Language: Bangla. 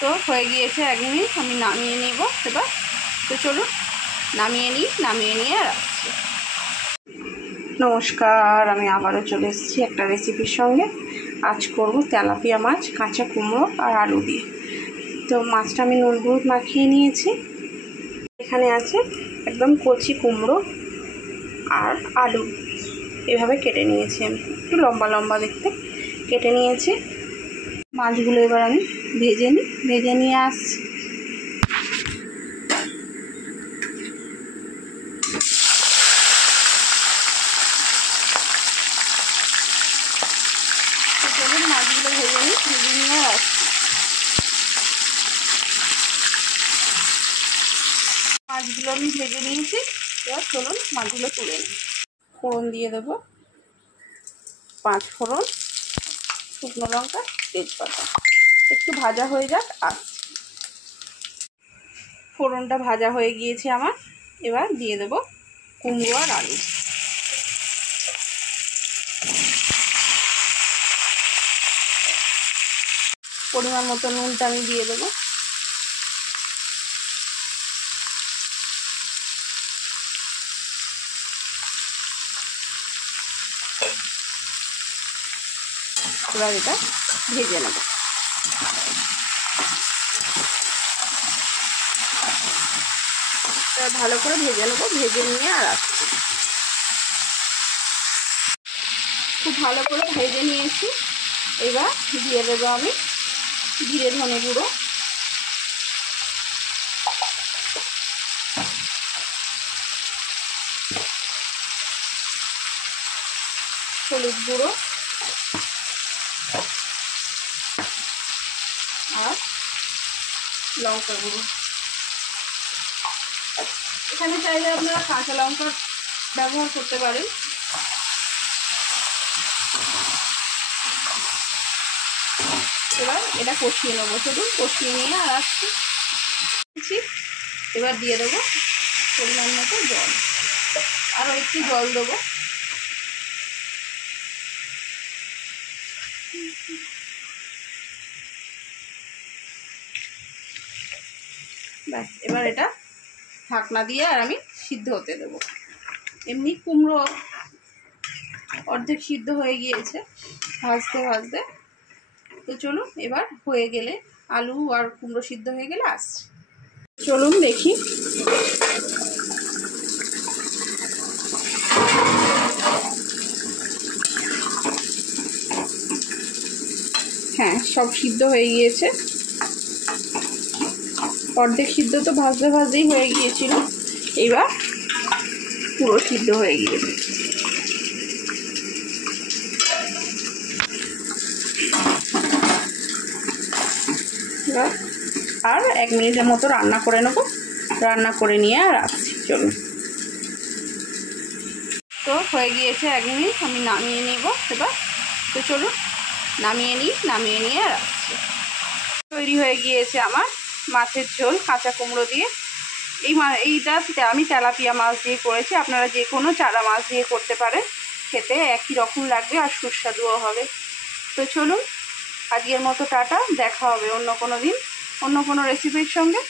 তো হয়ে গিয়েছে 1 মিনিট, আমি নামিয়ে নেব এবার। তো চলুন নামিয়ে নিয়ে আর আসছি। নমস্কার, আমি আবারও চলে এসেছি একটা রেসিপির সঙ্গে। আজ করব তেলাপিয়া মাছ কাঁচা কুমড়ো আর আলু দিয়ে। তো মাছটা আমি নুন হলুদ মাখিয়ে নিয়েছি। এখানে আছে একদম কচি কুমড়ো আর আলু, এভাবে কেটে নিয়েছি আমি, একটু লম্বা লম্বা দেখতে কেটে নিয়েছি। মাছগুলো এবার আমি ভেজে নিয়ে আসছি। মাছগুলো ভেজে নিয়ে আসছি। মাছগুলো আমি ভেজে নিয়েছি, এবার চলুন মাছগুলো তুলে নিই। ফোড়ন দিয়ে দেবো, 5 ফোড়ন, শুকনো লঙ্কা, তেজপাতা, একটু ভাজা হয়ে যাক আসছি। ফোড়নটা ভাজা হয়ে গিয়েছে আমার, এবার দিয়ে দেবো কুমড়ো আর আলু। পরিমাণ মতো নুনটা আমি দিয়ে দেবো। এবার এটা ভেজে নেব। ভালো করে ভেজে নেবো, ভেজে নিয়ে আর আসছি। খুব ভালো করে ভেজে নিয়েছি, এবার দিয়ে দেবো আমি জিরে ধনে গুঁড়ো, হলুদ গুঁড়ো আর লঙ্কা গুঁড়ো। এখানে চাইলে আপনারা কাঁচা লঙ্কা ব্যবহার করতে পারেন। এবার এটা কষিয়ে নেবো, শুধু কষিয়ে নিয়ে আর আসছি। এবার দিয়ে দেবো পরিমাণ মতো জল, আরও একটু জল দেবো। ব্যাস, এবার এটা ঢাকনা দিয়ে আর আমি সিদ্ধ হতে দেবো। এমনি কুমড়ো অর্ধেক সিদ্ধ হয়ে গিয়েছে ভাজতে ভাজতে। তো চলুন এবার হয়ে গেলে, আলু আর কুমড়ো সিদ্ধ হয়ে গেলে আসছি। চলুন দেখি। হ্যাঁ, সব সিদ্ধ হয়ে গিয়েছে। অর্ধেক সিদ্ধ তো ভাজতে ভাজতেই হয়ে গিয়েছিল, এবার পুরো সিদ্ধ হয়ে গিয়েছে। আর 1 মিনিটের মতো রান্না করে নেব, রান্না করে নিয়ে আর আসছি। চলুন। তো হয়ে গিয়েছে 1 মিনিট, আমি নামিয়ে নেব এবার। তো চলুন নামিয়ে নিয়ে আর আসছি। তৈরি হয়ে গিয়েছে আমার মাছের ঝোল কাঁচা কুমড়ো দিয়ে। এইটা আমি তেলাপিয়া মাছ দিয়ে করেছি, আপনারা যে কোনো চারা মাছ দিয়ে করতে পারেন, খেতে একই রকম লাগবে আর সুস্বাদুও হবে। তো চলুন আজকের মতো টাটা, দেখা হবে অন্য কোনো দিন অন্য কোনো রেসিপির সঙ্গে।